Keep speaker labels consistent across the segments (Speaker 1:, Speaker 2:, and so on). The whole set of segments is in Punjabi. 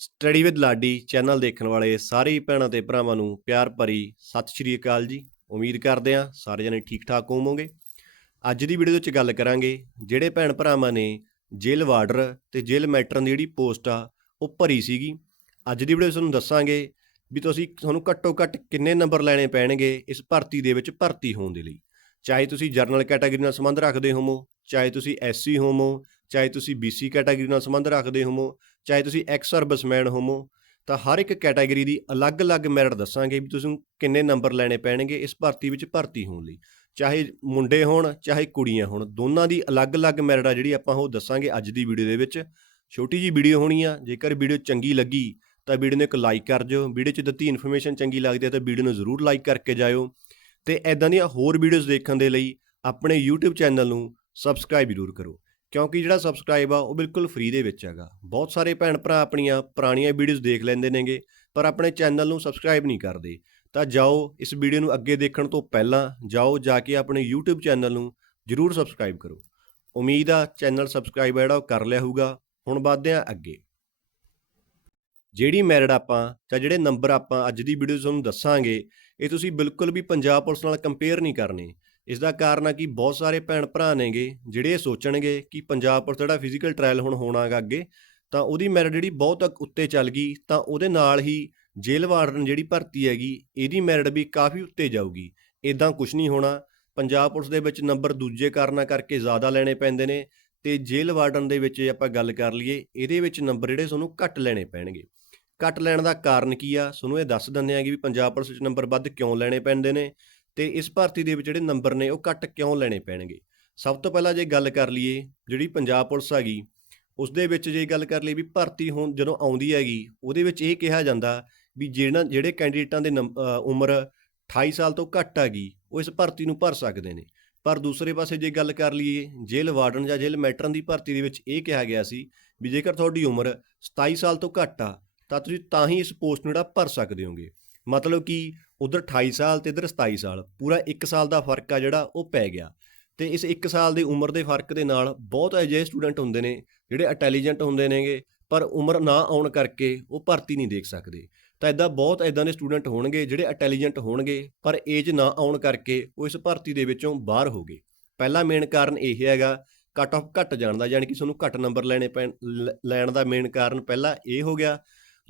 Speaker 1: ਸਟੱਡੀ ਵਿਦ ਲਾਡੀ ਚੈਨਲ ਦੇਖਣ ਵਾਲੇ ਸਾਰੇ ਭੈਣਾਂ ਤੇ ਭਰਾਵਾਂ ਨੂੰ ਪਿਆਰ ਭਰੀ ਸਤਿ ਸ਼੍ਰੀ ਅਕਾਲ ਜੀ। ਉਮੀਦ ਕਰਦੇ ਹਾਂ ਸਾਰੇ ਜਣੇ ਠੀਕ ਠਾਕ ਹੋਵੋਗੇ। ਅੱਜ ਦੀ ਵੀਡੀਓ ਵਿੱਚ ਗੱਲ ਕਰਾਂਗੇ ਜਿਹੜੇ ਭੈਣ ਭਰਾਵਾਂ ਨੇ ਜੇਲ੍ਹ ਵਾਰਡਰ ਤੇ ਜੇਲ੍ਹ ਮੈਟਰਨ ਦੀ ਜਿਹੜੀ ਪੋਸਟ ਆ, ਉਹ ਭਰੀ ਸੀਗੀ। ਅੱਜ ਦੀ ਵੀਡੀਓ ਵਿੱਚ ਤੁਹਾਨੂੰ ਦੱਸਾਂਗੇ ਵੀ ਤੁਸੀਂ ਤੁਹਾਨੂੰ ਘੱਟੋ ਘੱਟ ਕਿੰਨੇ ਨੰਬਰ ਲੈਣੇ ਪੈਣਗੇ ਇਸ ਭਰਤੀ ਦੇ ਵਿੱਚ ਭਰਤੀ ਹੋਣ ਦੇ ਲਈ। ਚਾਹੇ ਤੁਸੀਂ ਜਰਨਲ ਕੈਟਾਗਰੀ ਨਾਲ ਸੰਬੰਧ ਰੱਖਦੇ ਹੋਵੋ, ਚਾਹੇ ਤੁਸੀਂ ਐਸਸੀ ਹੋਵੋ, ਚਾਹੇ ਤੁਸੀਂ ਬੀਸੀ ਕੈਟਾਗਰੀ ਨਾਲ ਸੰਬੰਧ ਰੱਖਦੇ ਹੋਵੋ ਚਾਹੇ ਤੁਸੀਂ ਐਕਸ ਸਰਵਿਸਮੈਨ ਹੋਵੋ, ਤਾਂ ਹਰ ਇੱਕ ਕੈਟਾਗਰੀ ਦੀ ਅਲੱਗ-ਅਲੱਗ ਮੈਰਿਟ ਦੱਸਾਂਗੇ ਵੀ ਤੁਸੀਂ ਕਿੰਨੇ ਨੰਬਰ ਲੈਣੇ ਪੈਣਗੇ ਇਸ ਭਰਤੀ ਵਿੱਚ ਭਰਤੀ ਹੋਣ ਲਈ। ਚਾਹੇ ਮੁੰਡੇ ਹੋਣ, ਚਾਹੇ ਕੁੜੀਆਂ ਹੋਣ, ਦੋਨਾਂ ਦੀ ਅਲੱਗ-ਅਲੱਗ ਮੈਰਿਟ ਆ ਜਿਹੜੀ ਆਪਾਂ ਉਹ ਦੱਸਾਂਗੇ ਅੱਜ ਦੀ ਵੀਡੀਓ ਦੇ ਵਿੱਚ। ਛੋਟੀ ਜੀ ਵੀਡੀਓ ਹੋਣੀ ਆ, ਜੇਕਰ ਵੀਡੀਓ ਚੰਗੀ ਲੱਗੀ ਤਾਂ ਵੀਡੀਓ ਨੂੰ ਇੱਕ ਲਾਈਕ ਕਰ ਦਿਓ ਵੀਡੀਓ 'ਚ ਦਿੱਤੀ ਇਨਫੋਰਮੇਸ਼ਨ ਚੰਗੀ ਲੱਗਦੀ ਹੈ ਤਾਂ ਵੀਡੀਓ ਨੂੰ ਜ਼ਰੂਰ ਲਾਈਕ ਕਰਕੇ ਜਾਇਓ। ਤੇ ਐਦਾਂ ਦੀਆਂ ਹੋਰ ਵੀਡੀਓਜ਼ ਦੇਖਣ ਦੇ ਲਈ ਆਪਣੇ YouTube ਚੈਨਲ ਨੂੰ ਸਬਸਕ੍ਰਾਈਬ ਜ਼ਰੂਰ ਕਰੋ। ਕਿਉਂਕਿ ਜਿਹੜਾ ਸਬਸਕ੍ਰਾਈਬ ਆ, ਉਹ ਬਿਲਕੁਲ ਫ੍ਰੀ ਦੇ ਵਿੱਚ ਹੈਗਾ। ਬਹੁਤ ਸਾਰੇ ਭੈਣ ਭਰਾ ਆਪਣੀਆਂ ਪੁਰਾਣੀਆਂ ਵੀਡੀਓਜ਼ ਦੇਖ ਲੈਂਦੇ ਨੇਗੇ, ਪਰ ਆਪਣੇ ਚੈਨਲ ਨੂੰ ਸਬਸਕ੍ਰਾਈਬ ਨਹੀਂ ਕਰਦੇ। ਤਾਂ ਜਾਓ, ਇਸ ਵੀਡੀਓ ਨੂੰ ਅੱਗੇ ਦੇਖਣ ਤੋਂ ਪਹਿਲਾਂ ਜਾਓ, ਜਾ ਕੇ ਆਪਣੇ YouTube ਚੈਨਲ ਨੂੰ ਜਰੂਰ ਸਬਸਕ੍ਰਾਈਬ ਕਰੋ। ਉਮੀਦ ਆ ਚੈਨਲ ਸਬਸਕ੍ਰਾਈਬ ਜਿਹੜਾ ਉਹ ਕਰ ਲਿਆ ਹੋਊਗਾ। ਹੁਣ ਵਧਦੇ ਆ ਅੱਗੇ। ਜਿਹੜੀ ਮੈਰਿਡ ਆਪਾਂ ਜਾਂ ਜਿਹੜੇ ਨੰਬਰ ਆਪਾਂ ਅੱਜ ਦੀ ਵੀਡੀਓ ਤੁਹਾਨੂੰ ਦੱਸਾਂਗੇ, ਇਹ ਤੁਸੀਂ ਬਿਲਕੁਲ ਵੀ ਪੰਜਾਬ ਪੁਲਿਸ ਨਾਲ ਕੰਪੇਅਰ ਨਹੀਂ ਕਰਨੇ। ਇਸ ਦਾ ਕਾਰਨ ਆ ਕਿ ਬਹੁਤ ਸਾਰੇ ਭੈਣ ਭਰਾ ਨੇਗੇ ਜਿਹੜੇ ਇਹ ਸੋਚਣਗੇ ਕਿ ਪੰਜਾਬ ਪੁਲਿਸ ਜਿਹੜਾ ਫਿਜ਼ੀਕਲ ਟ੍ਰਾਇਲ ਹੁਣ ਹੋਣਾਗਾ ਅੱਗੇ, ਤਾਂ ਉਹਦੀ ਮੈਰਿਟ ਜਿਹੜੀ ਬਹੁਤ ਉੱਤੇ ਚੱਲ ਗਈ, ਤਾਂ ਉਹਦੇ ਨਾਲ ਹੀ ਜੇਲ੍ਹ ਵਾਰਡਨ ਜਿਹੜੀ ਭਰਤੀ ਹੈਗੀ, ਇਹਦੀ ਮੈਰਿਟ ਵੀ ਕਾਫੀ ਉੱਤੇ ਜਾਊਗੀ। ਇਦਾਂ ਕੁਝ ਨਹੀਂ ਹੋਣਾ। ਪੰਜਾਬ ਪੁਲਿਸ ਦੇ ਵਿੱਚ ਨੰਬਰ ਦੂਜੇ ਕਾਰਨਾਂ ਕਰਕੇ ਜ਼ਿਆਦਾ ਲੈਣੇ ਪੈਂਦੇ ਨੇ ਤੇ ਜੇਲ੍ਹ ਵਾਰਡਨ ਦੇ ਵਿੱਚ ਜੇ ਆਪਾਂ ਗੱਲ ਕਰ ਲਈਏ, ਇਹਦੇ ਵਿੱਚ ਨੰਬਰ ਜਿਹੜੇ ਤੁਹਾਨੂੰ ਘੱਟ ਲੈਣੇ ਪੈਣਗੇ। ਘੱਟ ਲੈਣ ਦਾ ਕਾਰਨ ਕੀ ਆ? ਤੁਹਾਨੂੰ ਇਹ ਦੱਸ ਦਿੰਦੇ ਆ ਕਿ ਵੀ ਪੰਜਾਬ ਪੁਲਿਸ ਵਿੱਚ ਨੰਬਰ ਵੱਧ ਕਿਉਂ ਲੈਣੇ ਪੈਂਦੇ ਨੇ? ਤੇ ਇਸ ਭਰਤੀ ਦੇ ਵਿੱਚ ਜਿਹੜੇ ਨੰਬਰ ਨੇ ਉਹ ਘੱਟ ਕਿਉਂ ਲੈਣੇ ਪੈਣਗੇ? ਸਭ ਤੋਂ ਪਹਿਲਾਂ ਜੇ ਗੱਲ ਕਰ ਲਈਏ ਜਿਹੜੀ ਪੰਜਾਬ ਪੁਲਿਸ ਹੈਗੀ ਉਸ ਦੇ ਵਿੱਚ ਜੇ ਗੱਲ ਕਰ ਲਈ ਵੀ ਭਰਤੀ ਹੁਣ ਜਦੋਂ ਆਉਂਦੀ ਹੈਗੀ, ਉਹਦੇ ਵਿੱਚ ਇਹ ਕਿਹਾ ਜਾਂਦਾ ਵੀ ਜਿਹੜਾ ਜਿਹੜੇ ਕੈਂਡੀਡੇਟਾਂ ਦੇ ਨੰਬ- ਉਮਰ 28 ਸਾਲ ਤੋਂ ਘੱਟ ਹੈਗੀ, ਉਹ ਇਸ ਭਰਤੀ ਨੂੰ ਭਰ ਸਕਦੇ ਨੇ। ਪਰ ਦੂਸਰੇ ਪਾਸੇ ਜੇ ਗੱਲ ਕਰ ਲਈਏ, ਜੇਲ੍ਹ ਵਾਰਡਨ ਜਾਂ ਜੇਲ੍ਹ ਮੈਟਰਨ ਦੀ ਭਰਤੀ ਦੇ ਵਿੱਚ ਇਹ ਕਿਹਾ ਗਿਆ ਸੀ ਵੀ ਜੇਕਰ ਤੁਹਾਡੀ ਉਮਰ 27 ਸਾਲ ਤੋਂ ਘੱਟ ਆ, ਤਾਂ ਤੁਸੀਂ ਤਾਂ ਹੀ ਇਸ ਪੋਸਟ ਨੂੰ ਜਿਹੜਾ ਭਰ ਸਕਦੇ ਹੋਗੇ। ਮਤਲਬ ਕਿ ਉਧਰ 28 ਸਾਲ ਤੇ ਇਧਰ 27 ਸਾਲ, ਪੂਰਾ 1 ਸਾਲ ਦਾ ਫ਼ਰਕ ਆ ਜਿਹੜਾ ਉਹ ਪੈ ਗਿਆ। ਤੇ ਇਸ 1 ਸਾਲ ਦੀ ਉਮਰ ਦੇ ਫ਼ਰਕ ਦੇ ਨਾਲ ਬਹੁਤ ਅਜਿਹੇ ਸਟੂਡੈਂਟ ਹੁੰਦੇ ਨੇ ਜਿਹੜੇ ਇੰਟੈਲੀਜੈਂਟ ਹੁੰਦੇ ਨੇਗੇ, ਪਰ ਉਮਰ ਨਾ ਆਉਣ ਕਰਕੇ ਉਹ ਭਰਤੀ ਨਹੀਂ ਦੇਖ ਸਕਦੇ। ਤਾਂ ਇਦਾਂ ਬਹੁਤ ਇਦਾਂ ਦੇ ਸਟੂਡੈਂਟ ਹੋਣਗੇ ਜਿਹੜੇ ਇੰਟੈਲੀਜੈਂਟ ਹੋਣਗੇ, ਪਰ ਏਜ ਨਾ ਆਉਣ ਕਰਕੇ ਉਹ ਇਸ ਭਰਤੀ ਦੇ ਵਿੱਚੋਂ ਬਾਹਰ ਹੋ ਗਏ। ਪਹਿਲਾ ਮੇਨ ਕਾਰਨ ਇਹ ਹੈਗਾ ਕੱਟ ਆਫ ਘੱਟ ਜਾਣ ਦਾ, ਯਾਨੀ ਕਿ ਤੁਹਾਨੂੰ ਘੱਟ ਨੰਬਰ ਲੈਣੇ ਪੈਣ, ਲ- ਲੈਣ ਦਾ ਮੇਨ ਕਾਰਨ ਪਹਿਲਾ ਇਹ ਹੋ ਗਿਆ।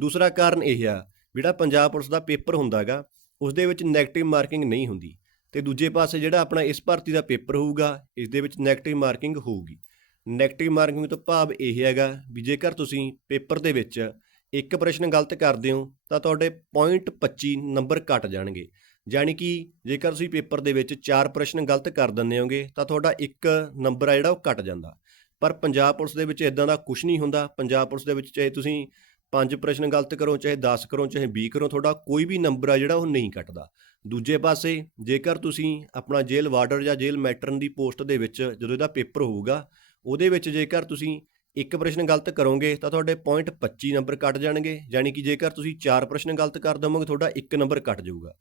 Speaker 1: ਦੂਸਰਾ ਕਾਰਨ ਇਹ ਆ, ਜਿਹੜਾ ਪੰਜਾਬ ਪੁਲਿਸ ਦਾ ਪੇਪਰ ਹੁੰਦਾਗਾ ਉਸ ਦੇ ਵਿੱਚ 네ਗੇਟਿਵ ਮਾਰਕਿੰਗ ਨਹੀਂ ਹੁੰਦੀ ਤੇ ਦੂਜੇ ਪਾਸੇ ਜਿਹੜਾ ਆਪਣਾ ਇਸ ਭਰਤੀ ਦਾ ਪੇਪਰ ਹੋਊਗਾ ਇਸ ਦੇ ਵਿੱਚ 네ਗੇਟਿਵ ਮਾਰਕਿੰਗ ਹੋਊਗੀ। 네ਗੇਟਿਵ ਮਾਰਕਿੰਗ ਤੋਂ ਭਾਵ ਇਹ ਹੈਗਾ ਵੀ ਜੇਕਰ ਤੁਸੀਂ ਪੇਪਰ ਦੇ ਵਿੱਚ ਇੱਕ ਪ੍ਰਸ਼ਨ ਗਲਤ ਕਰਦੇ ਹੋ, ਤਾਂ ਤੁਹਾਡੇ 0.25 ਨੰਬਰ ਘਟ ਜਾਣਗੇ। ਯਾਨੀ ਕਿ ਜੇਕਰ ਤੁਸੀਂ ਪੇਪਰ ਦੇ ਵਿੱਚ ਚਾਰ ਪ੍ਰਸ਼ਨ ਗਲਤ ਕਰ ਦਿੰਦੇ ਹੋਗੇ, ਤਾਂ ਤੁਹਾਡਾ ਇੱਕ ਨੰਬਰ ਆ ਜਿਹੜਾ ਉਹ ਘਟ ਜਾਂਦਾ। ਪਰ ਪੰਜਾਬ ਪੁਲਿਸ ਦੇ ਵਿੱਚ ਇਦਾਂ ਦਾ ਕੁਝ ਨਹੀਂ ਹੁੰਦਾ। ਪੰਜਾਬ ਪੁਲਿਸ ਦੇ ਵਿੱਚ ਚਾਹੇ ਤੁਸੀਂ ਪੰਜ ਪ੍ਰਸ਼ਨ ਗਲਤ ਕਰੋ, ਚਾਹੇ 10 ਕਰੋ, ਚਾਹੇ 20 ਕਰੋ, ਤੁਹਾਡਾ ਕੋਈ ਵੀ ਨੰਬਰ ਆ ਜਿਹੜਾ ਉਹ ਨਹੀਂ ਕੱਟਦਾ। ਦੂਜੇ ਪਾਸੇ, ਜੇਕਰ ਤੁਸੀਂ ਆਪਣਾ ਜੇਲ੍ਹ ਵਾਰਡਰ ਜਾਂ ਜੇਲ੍ਹ ਮੈਟਰਨ ਦੀ ਪੋਸਟ ਦੇ ਵਿੱਚ ਜਦੋਂ ਇਹਦਾ ਪੇਪਰ ਹੋਊਗਾ, ਉਹਦੇ ਵਿੱਚ ਜੇਕਰ ਤੁਸੀਂ ਇੱਕ ਪ੍ਰਸ਼ਨ ਗਲਤ ਕਰੋਗੇ, ਤਾਂ ਤੁਹਾਡੇ 0.25 ਨੰਬਰ ਕੱਟ ਜਾਣਗੇ, ਯਾਨੀ ਕਿ ਜੇਕਰ ਤੁਸੀਂ ਚਾਰ ਪ੍ਰਸ਼ਨ ਗਲਤ ਕਰ ਦਵੋਗੇ, ਤੁਹਾਡਾ ਇੱਕ ਨੰਬਰ ਕੱਟ ਜਾਊਗਾ।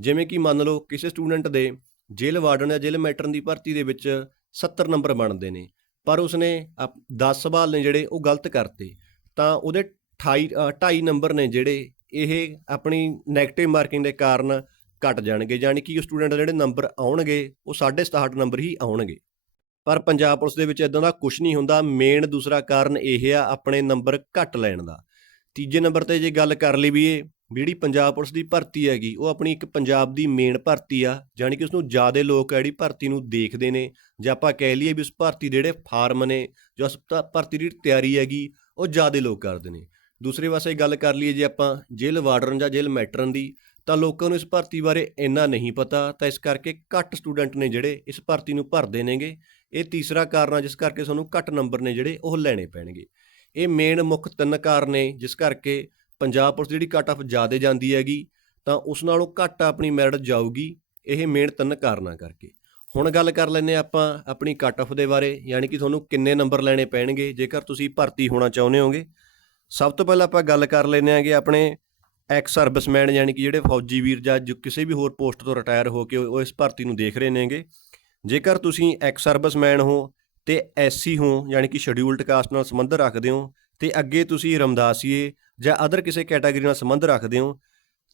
Speaker 1: ਜਿਵੇਂ ਕਿ ਮੰਨ ਲਓ, ਕਿਸੇ ਸਟੂਡੈਂਟ ਦੇ ਜੇਲ੍ਹ ਵਾਰਡਨ ਜਾਂ ਜੇਲ੍ਹ ਮੈਟਰਨ ਦੀ ਭਰਤੀ ਦੇ ਵਿੱਚ 70 ਨੰਬਰ ਬਣਦੇ ਨੇ, ਪਰ ਉਸਨੇ 10 ਸਵਾਲ ਨੇ ਜਿਹੜੇ ਉਹ ਗਲਤ ਕਰਤੇ, ਤਾਂ ਉਹਦੇ 28 ਅ, 2.5 ਨੰਬਰ ਨੇ ਜਿਹੜੇ ਇਹ ਆਪਣੀ 네ਗੇਟਿਵ ਮਾਰਕਿੰਗ ਦੇ ਕਾਰਨ ਘਟ ਜਾਣਗੇ ਯਾਨੀ ਕਿ ਸਟੂਡੈਂਟ ਜਿਹੜੇ ਨੰਬਰ ਆਉਣਗੇ ਉਹ 67 ਨੰਬਰ ਹੀ ਆਉਣਗੇ। ਪਰ ਪੰਜਾਬ ਪੁਲਿਸ ਦੇ ਵਿੱਚ ਇਦਾਂ ਦਾ ਕੁਝ ਨਹੀਂ ਹੁੰਦਾ ਮੇਨ ਦੂਸਰਾ ਕਾਰਨ ਇਹ ਆ ਆਪਣੇ ਨੰਬਰ ਘੱਟ ਲੈਣ ਦਾ। ਤੀਜੇ ਨੰਬਰ ਤੇ ਜੇ ਗੱਲ ਕਰ ਲਈ ਵੀ ਇਹ ਜਿਹੜੀ ਪੰਜਾਬ ਪੁਲਿਸ ਦੀ ਭਰਤੀ ਹੈਗੀ ਉਹ ਆਪਣੀ ਇੱਕ ਪੰਜਾਬ ਦੀ ਮੇਨ ਭਰਤੀ ਆ ਯਾਨੀ ਕਿ ਉਸ ਨੂੰ ਜ਼ਿਆਦਾ ਲੋਕ ਆ ਜਿਹੜੀ ਭਰਤੀ ਨੂੰ ਦੇਖਦੇ ਨੇ ਜਾਂ ਆਪਾਂ ਕਹਿ ਲਈਏ ਵੀ ਉਸ ਭਰਤੀ ਦੇ ਜਿਹੜੇ ਫਾਰਮ ਨੇ ਜੋ ਉਸ ਭਰਤੀ ਦੀ ਤਿਆਰੀ ਹੈਗੀ ਉਹ ਜ਼ਿਆਦਾ ਲੋਕ ਕਰਦੇ ਨੇ। ਦੂਸਰੇ ਪਾਸੇ ਗੱਲ ਕਰ ਲਈਏ ਜੇ ਆਪਾਂ ਜੇਲ੍ਹ ਵਾਰਡਨ ਜਾਂ ਜੇਲ੍ਹ ਮੈਟਰਨ ਦੀ, ਤਾਂ ਲੋਕਾਂ ਨੂੰ ਇਸ ਭਰਤੀ ਬਾਰੇ ਇੰਨਾ ਨਹੀਂ ਪਤਾ, ਤਾਂ ਇਸ ਕਰਕੇ ਘੱਟ ਸਟੂਡੈਂਟ ਨੇ ਜਿਹੜੇ ਇਸ ਭਰਤੀ ਨੂੰ ਭਰਦੇ ਨੇਗੇ। ਇਹ ਤੀਸਰਾ ਕਾਰਨ ਆ, ਜਿਸ ਕਰਕੇ ਤੁਹਾਨੂੰ ਘੱਟ ਨੰਬਰ ਨੇ ਜਿਹੜੇ ਉਹ ਲੈਣੇ ਪੈਣਗੇ। ਇਹ ਮੇਨ ਮੁੱਖ ਤਿੰਨ ਕਾਰਨ ਨੇ, ਜਿਸ ਕਰਕੇ ਪੰਜਾਬ ਪੁਲਿਸ ਜਿਹੜੀ ਕੱਟ ਆਫ ਜ਼ਿਆਦਾ ਜਾਂਦੀ ਹੈਗੀ, ਤਾਂ ਉਸ ਨਾਲੋਂ ਘੱਟ ਆਪਣੀ ਮੈਰਿਟ ਜਾਊਗੀ, ਇਹ ਮੇਨ ਤਿੰਨ ਕਾਰਨਾਂ ਕਰਕੇ। ਹੁਣ ਗੱਲ ਕਰ ਲੈਂਦੇ ਹਾਂ ਆਪਾਂ ਆਪਣੀ ਕੱਟ ਆਫ ਦੇ ਬਾਰੇ, ਯਾਨੀ ਕਿ ਤੁਹਾਨੂੰ ਕਿੰਨੇ ਨੰਬਰ ਲੈਣੇ ਪੈਣਗੇ, ਜੇਕਰ ਤੁਸੀਂ ਭਰਤੀ ਹੋਣਾ ਚਾਹੁੰਦੇ ਹੋਗੇ ਸਭ ਤੋਂ ਪਹਿਲਾਂ ਆਪਾਂ ਗੱਲ ਕਰ ਲੈਂਦੇ ਹਾਂਗੇ ਆਪਣੇ ਐਕਸ ਸਰਵਿਸਮੈਨ ਯਾਨੀ ਕਿ ਜਿਹੜੇ ਫੌਜੀ ਵੀਰ ਜਾਂ ਜੋ ਕਿਸੇ ਵੀ ਹੋਰ ਪੋਸਟ ਤੋਂ ਰਿਟਾਇਰ ਹੋ ਕੇ ਉਹ ਇਸ ਭਰਤੀ ਨੂੰ ਦੇਖ ਰਹੇ ਨੇਗੇ। ਜੇਕਰ ਤੁਸੀਂ ਐਕਸ ਸਰਵਿਸਮੈਨ ਹੋ ਤੇ ਐਸਸੀ ਹੋ ਯਾਨੀ ਕਿ ਸ਼ਡਿਊਲਡ ਕਾਸਟ ਨਾਲ ਸੰਬੰਧ ਰੱਖਦੇ ਹੋ ਤੇ ਅੱਗੇ ਤੁਸੀਂ ਰਮਦਾਸੀਏ ਜਾਂ ਅਦਰ ਕਿਸੇ ਕੈਟਾਗਰੀ ਨਾਲ ਸੰਬੰਧ ਰੱਖਦੇ ਹੋ,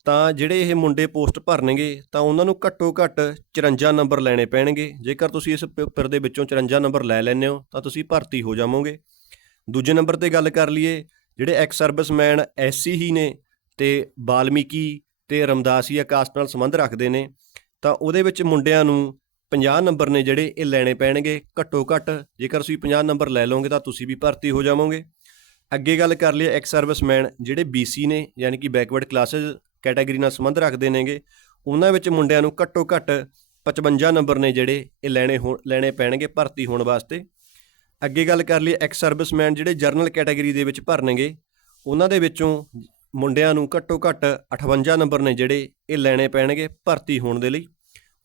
Speaker 1: ਤਾਂ ਜਿਹੜੇ ਇਹ ਮੁੰਡੇ ਪੋਸਟ ਭਰਨਗੇ ਤਾਂ ਉਹਨਾਂ ਨੂੰ ਘੱਟੋ ਘੱਟ 54 ਨੰਬਰ ਲੈਣੇ ਪੈਣਗੇ। ਜੇਕਰ ਤੁਸੀਂ ਇਸ ਪੇਪਰ ਦੇ ਵਿੱਚੋਂ 54 ਨੰਬਰ ਲੈ ਲੈਂਦੇ ਹੋ ਤਾਂ ਤੁਸੀਂ ਭਰਤੀ ਹੋ ਜਾਵੋਗੇ। ਦੂਜੇ ਨੰਬਰ ਤੇ ਗੱਲ ਕਰ ਲਈਏ ਜਿਹੜੇ ਐਕਸ ਸਰਵਿਸਮੈਨ ਐਸਸੀ ਹੀ ਨੇ ਤੇ ਬਾਲਮੀਕੀ ਤੇ ਰਮਦਾਸੀਆ ਕਾਸਟ ਨਾਲ ਸੰਬੰਧ ਰੱਖਦੇ ਨੇ, ਤਾਂ ਉਹਦੇ ਵਿੱਚ ਮੁੰਡਿਆਂ ਨੂੰ 50 ਨੰਬਰ ਨੇ ਜਿਹੜੇ ਇਹ ਲੈਣੇ ਪੈਣਗੇ, ਘੱਟੋ ਘੱਟ ਜੇਕਰ ਤੁਸੀਂ 50 ਨੰਬਰ ਲੈ ਲਓਗੇ ਤਾਂ ਤੁਸੀਂ ਵੀ ਭਰਤੀ ਹੋ ਜਾਵੋਗੇ। ਅੱਗੇ ਗੱਲ ਕਰ ਲਈਏ ਐਕਸ ਸਰਵਿਸਮੈਨ ਜਿਹੜੇ BC ਨੇ, ਯਾਨੀ ਕਿ ਬੈਕਵਰਡ ਕਲਾਸਿਸ ਕੈਟਾਗਰੀ ਨਾਲ ਸੰਬੰਧ ਰੱਖਦੇ ਨੇਗੇ, ਉਹਨਾਂ ਵਿੱਚ ਮੁੰਡਿਆਂ ਨੂੰ ਘੱਟੋ ਘੱਟ 55 ਨੰਬਰ ਨੇ ਜਿਹੜੇ ਇਹ ਲੈਣੇ ਹੋ ਲੈਣੇ ਪੈਣਗੇ ਭਰਤੀ ਹੋਣ ਵਾਸਤੇ। ਅੱਗੇ ਗੱਲ ਕਰ ਲਈਏ ਐਕਸ ਸਰਵਿਸਮੈਨ ਜਿਹੜੇ ਜਰਨਲ ਕੈਟਾਗਰੀ ਦੇ ਵਿੱਚ ਭਰਨਗੇ, ਉਹਨਾਂ ਦੇ ਵਿੱਚੋਂ ਮੁੰਡਿਆਂ ਨੂੰ ਘੱਟੋ ਘੱਟ 58 ਨੰਬਰ ਨੇ ਜਿਹੜੇ ਇਹ ਲੈਣੇ ਪੈਣਗੇ ਭਰਤੀ ਹੋਣ ਦੇ ਲਈ।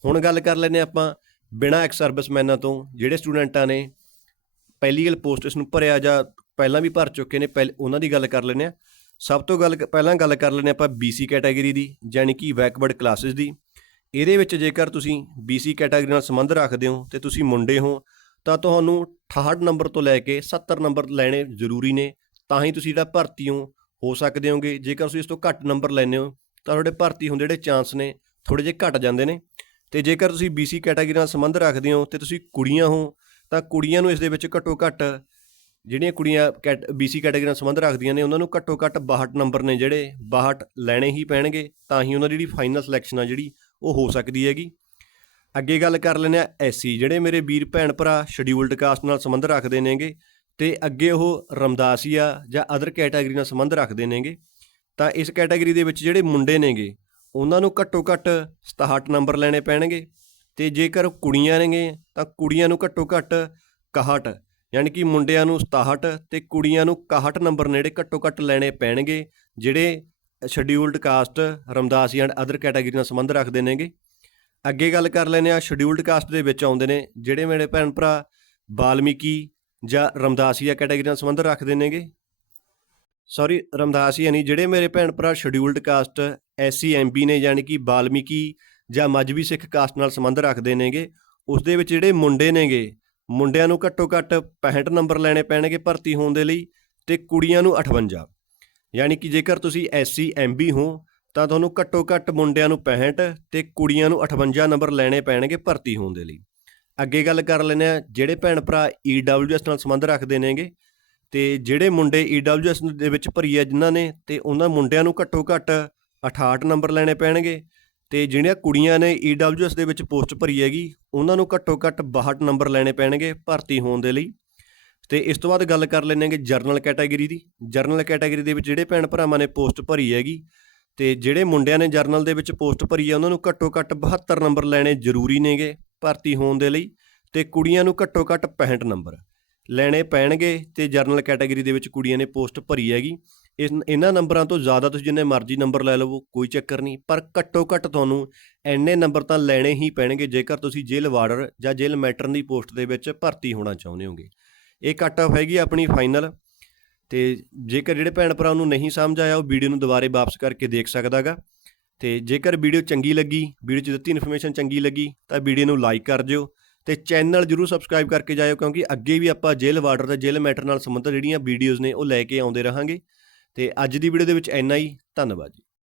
Speaker 1: ਹੁਣ ਗੱਲ ਕਰ ਲੈਂਦੇ ਆਪਾਂ ਬਿਨਾਂ ਐਕਸ ਸਰਵਿਸਮੈਨਾਂ ਤੋਂ ਜਿਹੜੇ ਸਟੂਡੈਂਟਾਂ ਨੇ, ਪਹਿਲੀ ਗੱਲ ਪੋਸਟ ਇਸ ਨੂੰ ਭਰਿਆ ਜਾਂ ਪਹਿਲਾਂ ਵੀ ਭਰ ਚੁੱਕੇ ਨੇ, ਪਹਿਲ, ਉਹਨਾਂ ਦੀ ਗੱਲ ਕਰ ਲੈਂਦੇ ਆ ਸਭ ਤੋਂ ਗੱਲ ਪਹਿਲਾਂ ਗੱਲ ਕਰ ਲੈਂਦੇ ਆਪਾਂ BC ਕੈਟਾਗਰੀ ਦੀ ਯਾਨੀ ਕਿ ਬੈਕਵਰਡ ਕਲਾਸਿਸ ਦੀ। ਇਹਦੇ ਵਿੱਚ ਜੇਕਰ ਤੁਸੀਂ BC ਕੈਟਾਗਰੀ ਨਾਲ ਸੰਬੰਧ ਰੱਖਦੇ ਹੋ ਤੇ ਤੁਸੀਂ ਮੁੰਡੇ ਹੋ ਤਾਂ ਤੁਹਾਨੂੰ 68 ਨੰਬਰ ਤੋਂ ਲੈ ਕੇ 70 ਨੰਬਰ ਲੈਣੇ ਜ਼ਰੂਰੀ ਨੇ, ਤਾਂ ਹੀ ਤੁਸੀਂ ਜਿਹੜਾ ਭਰਤੀ ਹੋ ਹੋ ਸਕਦੇ ਹੋਗੇ। ਜੇਕਰ ਤੁਸੀਂ ਇਸ ਤੋਂ ਘੱਟ ਨੰਬਰ ਲੈਂਦੇ ਹੋ, ਤਾਂ ਤੁਹਾਡੇ ਭਰਤੀ ਹੁੰਦੇ ਜਿਹੜੇ ਚਾਂਸ ਨੇ ਥੋੜੇ ਜਿਹੇ ਘਟ ਜਾਂਦੇ ਨੇ। ਤੇ ਜੇਕਰ ਤੁਸੀਂ BC ਕੈਟਾਗਰੀ ਨਾਲ ਸੰਬੰਧ ਰੱਖਦੇ ਹੋ ਤੇ ਤੁਸੀਂ ਕੁੜੀਆਂ ਹੋ, ਤਾਂ ਕੁੜੀਆਂ ਨੂੰ ਇਸ ਦੇ ਵਿੱਚ ਘੱਟੋ ਘੱਟ ਜਿਹੜੀਆਂ ਕੁੜੀਆਂ ਕੈਟ BC ਕੈਟਾਗਰੀ ਨਾਲ ਸੰਬੰਧ ਰੱਖਦੀਆਂ ਨੇ, ਉਹਨਾਂ ਨੂੰ ਘੱਟੋ ਘੱਟ 62 ਨੰਬਰ ਨੇ ਜਿਹੜੇ 62 ਲੈਣੇ ਹੀ ਪੈਣਗੇ, ਤਾਂ ਹੀ ਉਹਨਾਂ ਦੀ ਜਿਹੜੀ ਫਾਈਨਲ ਸਿਲੈਕਸ਼ਨ ਆ ਜਿਹੜੀ ਉਹ ਹੋ ਸਕਦੀ ਹੈਗੀ। ਅੱਗੇ ਗੱਲ ਕਰ ਲੈਂਦੇ ਆ ਐਸੀ ਜਿਹੜੇ ਮੇਰੇ ਵੀਰ ਭੈਣ ਭਰਾ ਸ਼ਡਿਊਲਡ ਕਾਸਟ ਨਾਲ ਸੰਬੰਧ ਰੱਖਦੇ ਨੇਗੇ ਤੇ ਅੱਗੇ ਉਹ ਰਮਦਾਸੀਆ ਜਾਂ ਅਦਰ ਕੈਟਾਗਰੀ ਨਾਲ ਸੰਬੰਧ ਰੱਖਦੇ ਨੇਗੇ, ਤਾਂ ਇਸ ਕੈਟਾਗਰੀ ਦੇ ਵਿੱਚ ਜਿਹੜੇ ਮੁੰਡੇ ਨੇਗੇ, ਉਹਨਾਂ ਨੂੰ ਘੱਟੋ ਘੱਟ 67 ਨੰਬਰ ਲੈਣੇ ਪੈਣਗੇ ਤੇ ਜੇਕਰ ਕੁੜੀਆਂ ਨੇਗੇ ਤਾਂ ਕੁੜੀਆਂ ਨੂੰ ਘੱਟੋ ਘੱਟ 61 ਯਾਨੀ ਕਿ ਮੁੰਡਿਆਂ ਨੂੰ 67 ਤੇ ਕੁੜੀਆਂ ਨੂੰ 61 ਨੰਬਰ ਨੇੜੇ ਘੱਟੋ ਘੱਟ ਲੈਣੇ ਪੈਣਗੇ, ਜਿਹੜੇ scheduled caste Ramdasia and other category ਨਾਲ ਸੰਬੰਧ ਰੱਖਦੇ ਨੇਗੇ। ਅੱਗੇ ਗੱਲ ਕਰ ਲੈਂਦੇ ਆ ਸ਼ਡਿਊਲਡ ਕਾਸਟ ਦੇ ਵਿੱਚ ਆਉਂਦੇ ਨੇ, ਜਿਹੜੇ ਮੇਰੇ ਭੈਣ ਭਰਾ ਬਾਲਮੀਕੀ ਜਾਂ ਰਮਦਾਸੀਆ ਕੈਟਾਗਰੀ ਨਾਲ ਸੰਬੰਧ ਰੱਖਦੇ ਨੇਗੇ। ਸੌਰੀ ਰਮਦਾਸੀਆ ਨਹੀਂ, ਜਿਹੜੇ ਮੇਰੇ ਭੈਣ ਭਰਾ ਸ਼ਡਿਊਲਡ ਕਾਸਟ ਐਸਸੀ ਐਮਬੀ ਨੇ, ਯਾਨੀ ਕਿ ਬਾਲਮੀਕੀ ਜਾਂ ਮਜਬੀ ਸਿੱਖ ਕਾਸਟ ਨਾਲ ਸੰਬੰਧ ਰੱਖਦੇ ਨੇਗੇ ਉਸ ਦੇ ਵਿੱਚ ਜਿਹੜੇ ਮੁੰਡੇ ਨੇਗੇ, ਮੁੰਡਿਆਂ ਨੂੰ ਘੱਟੋ ਘੱਟ 65 ਨੰਬਰ ਲੈਣੇ ਪੈਣਗੇ ਭਰਤੀ ਹੋਣ ਦੇ ਲਈ ਤੇ ਕੁੜੀਆਂ ਨੂੰ 58 ਯਾਨੀ ਕਿ ਜੇਕਰ ਤੁਸੀਂ ਐਸਸੀ ਐਮਬੀ ਹੋ ਤਾਂ ਤੁਹਾਨੂੰ ਘੱਟੋ ਘੱਟ ਮੁੰਡਿਆਂ ਨੂੰ 65 ਤੇ ਕੁੜੀਆਂ ਨੂੰ 58 ਨੰਬਰ ਲੈਣੇ ਪੈਣਗੇ ਭਰਤੀ ਹੋਣ ਦੇ ਲਈ। ਅੱਗੇ ਗੱਲ ਕਰ ਲੈਂਦੇ ਆ ਜਿਹੜੇ ਭੈਣ ਭਰਾ ਈਡਬਲਯੂਐਸ ਨਾਲ ਸੰਬੰਧ ਰੱਖਦੇ ਨੇਗੇ ਤੇ ਜਿਹੜੇ ਮੁੰਡੇ ਈਡਬਲਯੂਐਸ ਦੇ ਵਿੱਚ ਭਰੀ ਆ ਜਿਨ੍ਹਾਂ ਨੇ ਤੇ ਉਹਨਾਂ ਮੁੰਡਿਆਂ ਨੂੰ ਘੱਟੋ ਘੱਟ 68 ਨੰਬਰ ਲੈਣੇ ਪੈਣਗੇ ਤੇ ਜਿਹੜੀਆਂ ਕੁੜੀਆਂ ਨੇ ਈਡਬਲਯੂਐਸ ਦੇ ਵਿੱਚ ਪੋਸਟ ਭਰੀ ਹੈਗੀ, ਉਹਨਾਂ ਨੂੰ ਘੱਟੋ ਘੱਟ 62 ਨੰਬਰ ਲੈਣੇ ਪੈਣਗੇ ਭਰਤੀ ਹੋਣ ਦੇ ਲਈ। ਤੇ ਇਸ ਤੋਂ ਬਾਅਦ ਗੱਲ ਕਰ ਲੈਂਦੇ ਜਰਨਲ ਕੈਟਾਗਰੀ ਦੀ। ਜਰਨਲ ਕੈਟਾਗਰੀ ਦੇ ਵਿੱਚ ਜਿਹੜੇ ਭੈਣ ਭਰਾਵਾਂ ਨੇ ਪੋਸਟ ਭਰੀ ਹੈਗੀ ਤੇ ਜਿਹੜੇ ਮੁੰਡਿਆਂ ਨੇ ਜਰਨਲ ਦੇ ਵਿੱਚ ਪੋਸਟ ਭਰੀ ਹੈ ਉਹਨਾਂ ਨੂੰ ਘੱਟੋ ਘੱਟ 72 ਨੰਬਰ ਲੈਣੇ ਜ਼ਰੂਰੀ ਨੇਗੇ ਭਰਤੀ ਹੋਣ ਦੇ ਲਈ ਤੇ ਕੁੜੀਆਂ ਨੂੰ ਘੱਟੋ ਘੱਟ 65 ਨੰਬਰ ਲੈਣੇ ਪੈਣਗੇ ਤੇ ਜਰਨਲ ਕੈਟਾਗਰੀ ਦੇ ਵਿੱਚ ਕੁੜੀਆਂ ਨੇ ਪੋਸਟ ਭਰੀ ਹੈਗੀ। ਇਸ ਇਹਨਾਂ ਨੰਬਰਾਂ ਤੋਂ ਜ਼ਿਆਦਾ ਤੁਸੀਂ ਜਿੰਨੇ ਮਰਜ਼ੀ ਨੰਬਰ ਲੈ ਲਵੋ, ਕੋਈ ਚੱਕਰ ਨਹੀਂ, ਪਰ ਘੱਟੋ ਘੱਟ ਤੁਹਾਨੂੰ ਐਨੇ ਨੰਬਰ ਤਾਂ ਲੈਣੇ ਹੀ ਪੈਣਗੇ ਜੇਕਰ ਤੁਸੀਂ ਜੇਲ੍ਹ ਵਾਰਡਰ ਜਾਂ ਜੇਲ੍ਹ ਮੈਟਰਨ ਦੀ ਪੋਸਟ ਦੇ ਵਿੱਚ ਭਰਤੀ ਹੋਣਾ ਚਾਹੁੰਦੇ ਹੋਗੇ। ਇਹ ਕੱਟ ਆਫ ਹੈਗੀ ਆਪਣੀ ਫਾਈਨਲ ਤੇ ਜੇਕਰ ਜਿਹੜੇ ਭੈਣ ਭਰਾ ਨੂੰ ਨਹੀਂ ਸਮਝ ਆਇਆ, ਉਹ ਵੀਡੀਓ ਨੂੰ ਦੁਬਾਰੇ ਵਾਪਸ ਕਰਕੇ ਦੇਖ ਸਕਦਾਗਾ। ਤੇ ਜੇਕਰ ਵੀਡੀਓ ਚੰਗੀ ਲੱਗੀ, ਵੀਡੀਓ 'ਚ ਦਿੱਤੀ ਇਨਫੋਰਮੇਸ਼ਨ ਚੰਗੀ ਲੱਗੀ, ਤਾਂ ਵੀਡੀਓ ਨੂੰ ਲਾਈਕ ਕਰ ਦਿਓ ਤੇ ਚੈਨਲ ਜਰੂਰ ਸਬਸਕ੍ਰਾਈਬ ਕਰਕੇ ਜਾਇਓ, ਕਿਉਂਕਿ ਅੱਗੇ ਵੀ ਆਪਾਂ ਜੇਲ੍ਹ ਵਾਰਡਰ ਤੇ ਜੇਲ੍ਹ ਮੈਟਰ ਨਾਲ ਸੰਬੰਧਿਤ ਜਿਹੜੀਆਂ ਵੀਡੀਓਜ਼ ਨੇ, ਉਹ ਲੈ ਕੇ ਆਉਂਦੇ ਰਹਾਂਗੇ। ਤੇ ਅੱਜ ਦੀ ਵੀਡੀਓ ਦੇ ਵਿੱਚ ਇੰਨਾ ਹੀ, ਧੰਨਵਾਦ ਜੀ।